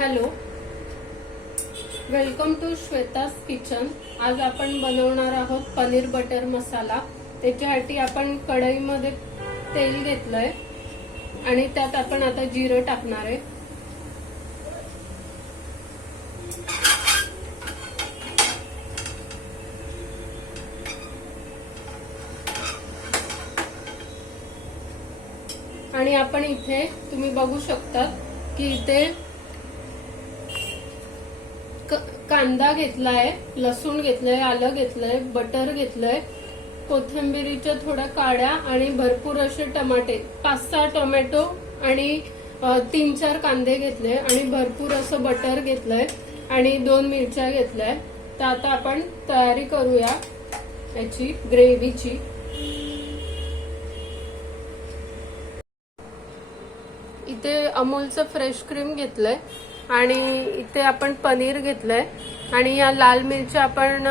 Hello, welcome to Shweta's kitchen. आज आपण बनवणार आहोत पनीर बटर मसाला। त्याच्यासाठी आपण कढईमध्ये तेल घेतलंय आणि त्यात आपण आता जिरं टाकणार आहे। आणि आपण इथे तुम्ही बघू शकता की इथे कांदा घेतलाय, लसूण घेतलंय, आलं घेतलंय, बटर घेतलंय, कोथिंबीरीच्या थोड्या काड्या आणि भरपूर असे टमाटे, 5-6 टोमॅटो आणि 3-4 कांदे घेतले आणि भरपूर असं बटर घेतलंय आणि 2 मिरच्या घेतल्या। तर आता आपण तयारी करूया याची ग्रेव्हीची। इथे अमूलचं फ्रेश क्रीम घेतलंय आणि इथे आपण पनीर घेतलंय आणि या लाल मिरच्या आपण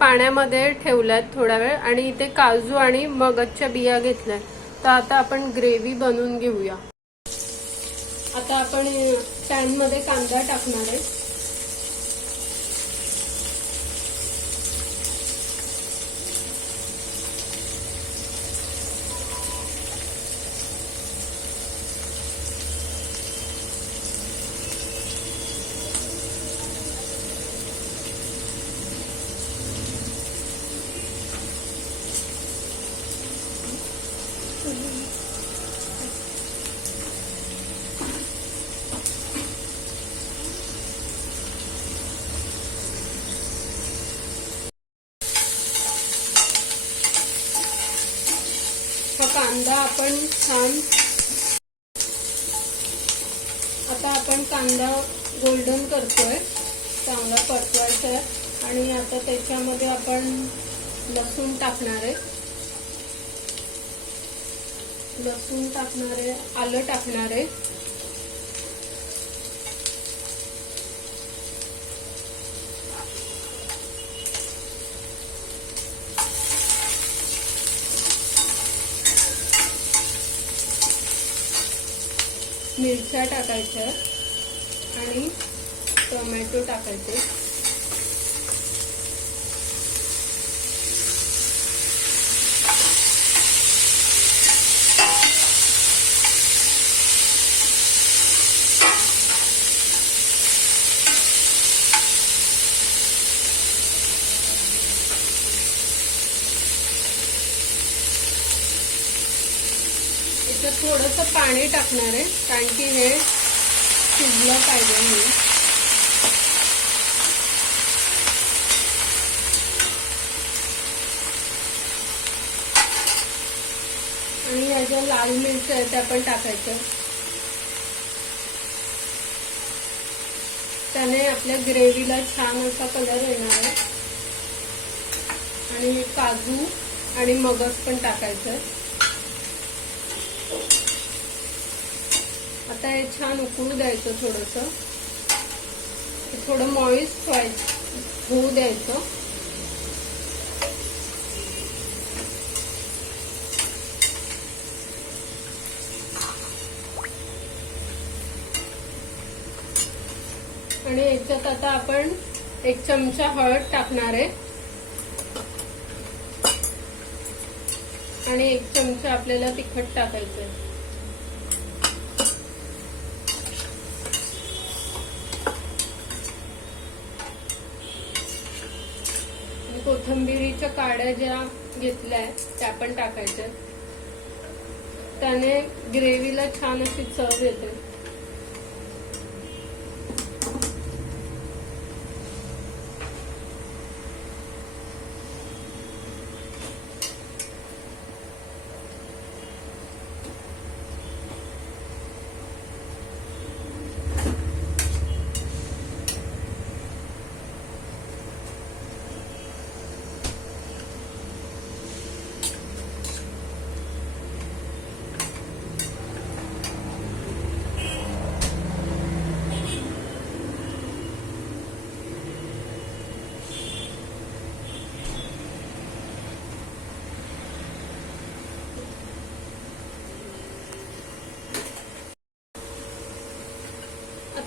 पाण्यामध्ये ठेवल्यात थोडा वेळ आणि इथे काजू आणि मगजच्या बिया घेतल्या। तर आता आपण ग्रेव्ही बनवून घेऊया। आता आपण पॅन मध्ये कांदा टाकणार आहे। हा कांदा आपण छान, आता आपण कांदा गोल्डन करतोय, चांगला परतवायचा आहे। आणि आता त्याच्यामध्ये आपण लसूण टाकणार आहे, आलं टाकणार आहे, मिरच्या टाकायच्या आणि टोमॅटो टाकायचे। इथं थोडंसं पाणी टाकणार आहे कारण की हे शिजलं पाहिजे म्हणून। आणि या ज्या लाल मिरच्या आहेत त्या पण टाकायच्या, त्याने आपल्या ग्रेव्हीला छान असा कलर येणार आहे। आणि हे काजू आणि मगज पण टाकायचं। आता हे छान उकळू द्यायचं, थोडं मॉइस्ट होऊ द्यायचं। आणि याच्यात आता आपण 1 चमचा हळद टाकणार आहे आणि 1 चमचा आपल्याला तिखट टाकायचं आहे। कोथिंबीरीच्या काड्या ज्या घेतल्या त्या पण टाकायच्या, त्याने ग्रेव्हीला छान अशी चव येते।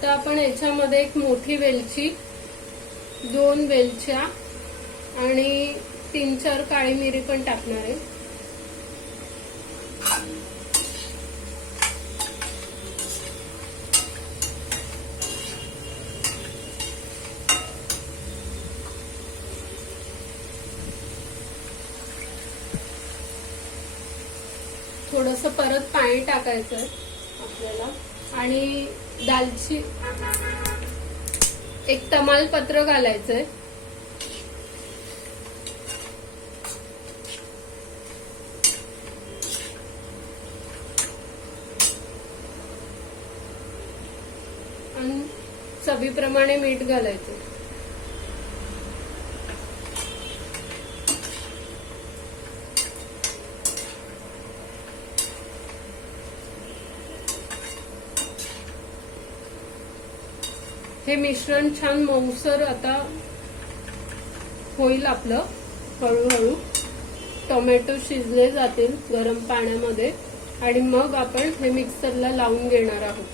आता आपण याच्यामध्ये एक मोठी वेलची, 2 वेलच्या आणि 3-4 काळी मिरी पण टाकणार आहे. थोडंसं परत पाणी टाकायचं आहे आपल्याला आणि एक तमालपत्र घालायचंय. आणि चवीप्रमाणे मीठ घालायचं. हे मिश्रण छान मऊसर आता होईल आपलं. हळूहळू टोमॅटो शिजले जातील गरम पाण्यामध्ये आणि मग आपण हे मिक्सरला लावून घेणार आहोत.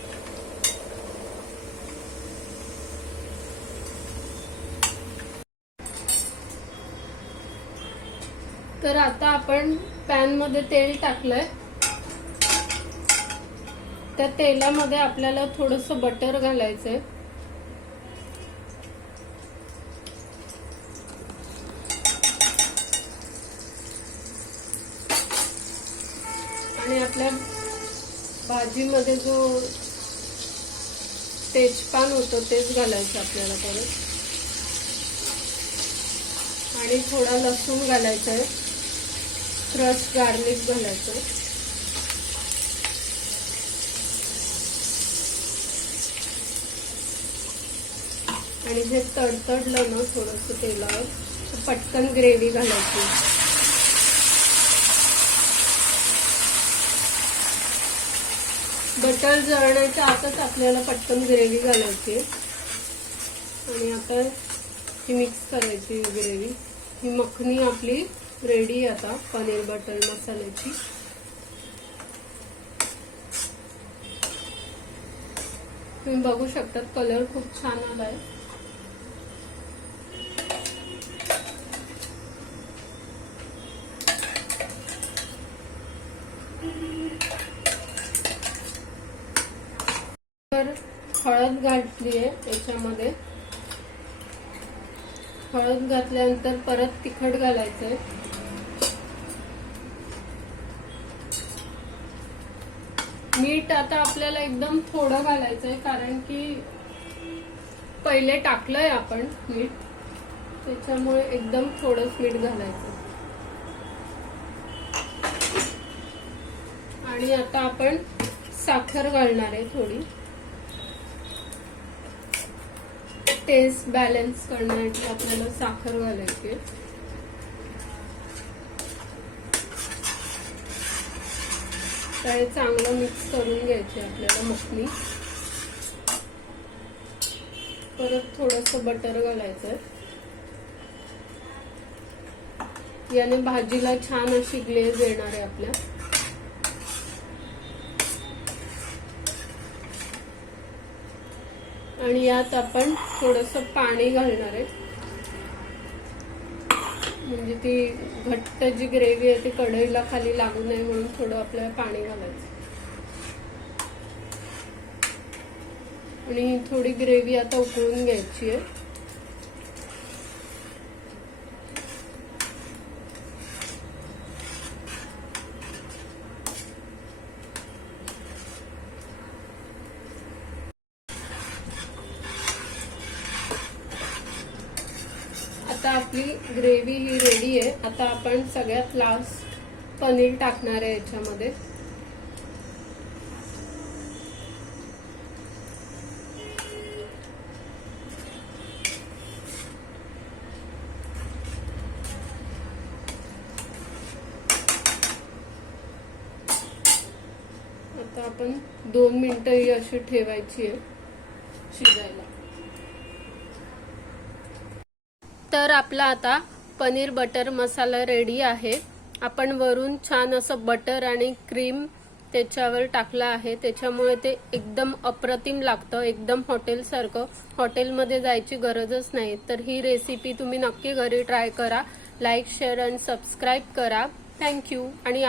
तर आता आपण पॅन मध्ये तेल टाकलंय. त्या तेलामध्ये आपल्याला थोडंसं बटर घालायचंय. आणि आपल्या भाजीमध्ये जो तेजपान होतं तेच घालायचं आपल्याला परत. आणि थोडा लसूण घालायचा आहे. क्रश गार्लिक घालायचं. आणि हे तडतडलं ना थोडंसं तेलावर पटकन ग्रेव्ही घालायची. बटर जळण्याच्या आतच आपल्याला पटकन ग्रेव्ही घालायची. आणि आता ही मिक्स करायची ग्रेव्ही. ही मखनी आपली रेडी आता पनीर बटर मसाल्याची. तुम्ही बघू शकता कलर खूप छान आलाय. तर हळद घातली आहे याच्यामध्ये. हळद घातल्यानंतर परत तिखट घालायचंय. मीठ आता आपल्याला एकदम थोडं घालायचंय कारण की पहिले टाकलंय आपण मीठ, त्याच्यामुळे एकदम थोडंच मीठ घालायचं. आणि आता आपण साखर घालणार आहे थोडी. टेस्ट बॅलन्स करण्यासाठी आपल्याला साखर घालायची. तर चांगलं मिक्स करून घ्यायची आपल्याला मखनी. परत थोडंसं बटर घालायचं. याने भाजीला छान अशी ग्लेज येणार आहे आपल्या. आणि यात आपण थोडंसं पाणी घालणार आहे म्हणजे ती घट्ट जी ग्रेव्ही आहे ती कढईला खाली लागू नये म्हणून थोडं आपल्याला पाणी घालायचं. आणि थोडी ग्रेव्ही आता उकळून घ्यायची आहे. आता आपली ग्रेव्ही ही रेडी आहे. आता आपण सगळ्यात लास्ट पनीर टाकणार आहे याच्यामध्ये. आता आपण 2 मिनिटं ही अशी ठेवायची आहे शिजायला. तर आपला आता पनीर बटर मसाला रेडी आहे. आपण वरून छान असं बटर आणि क्रीम त्याच्यावर टाकला आहे, त्याच्यामुळे ते एकदम अप्रतिम लागतं, एकदम हॉटेलसारखं. हॉटेलमध्ये जायची गरजच नाही. तर ही रेसिपी तुम्ही नक्की घरी ट्राय करा. लाईक, शेअर आणि सबस्क्राईब करा. थँक्यू. आणि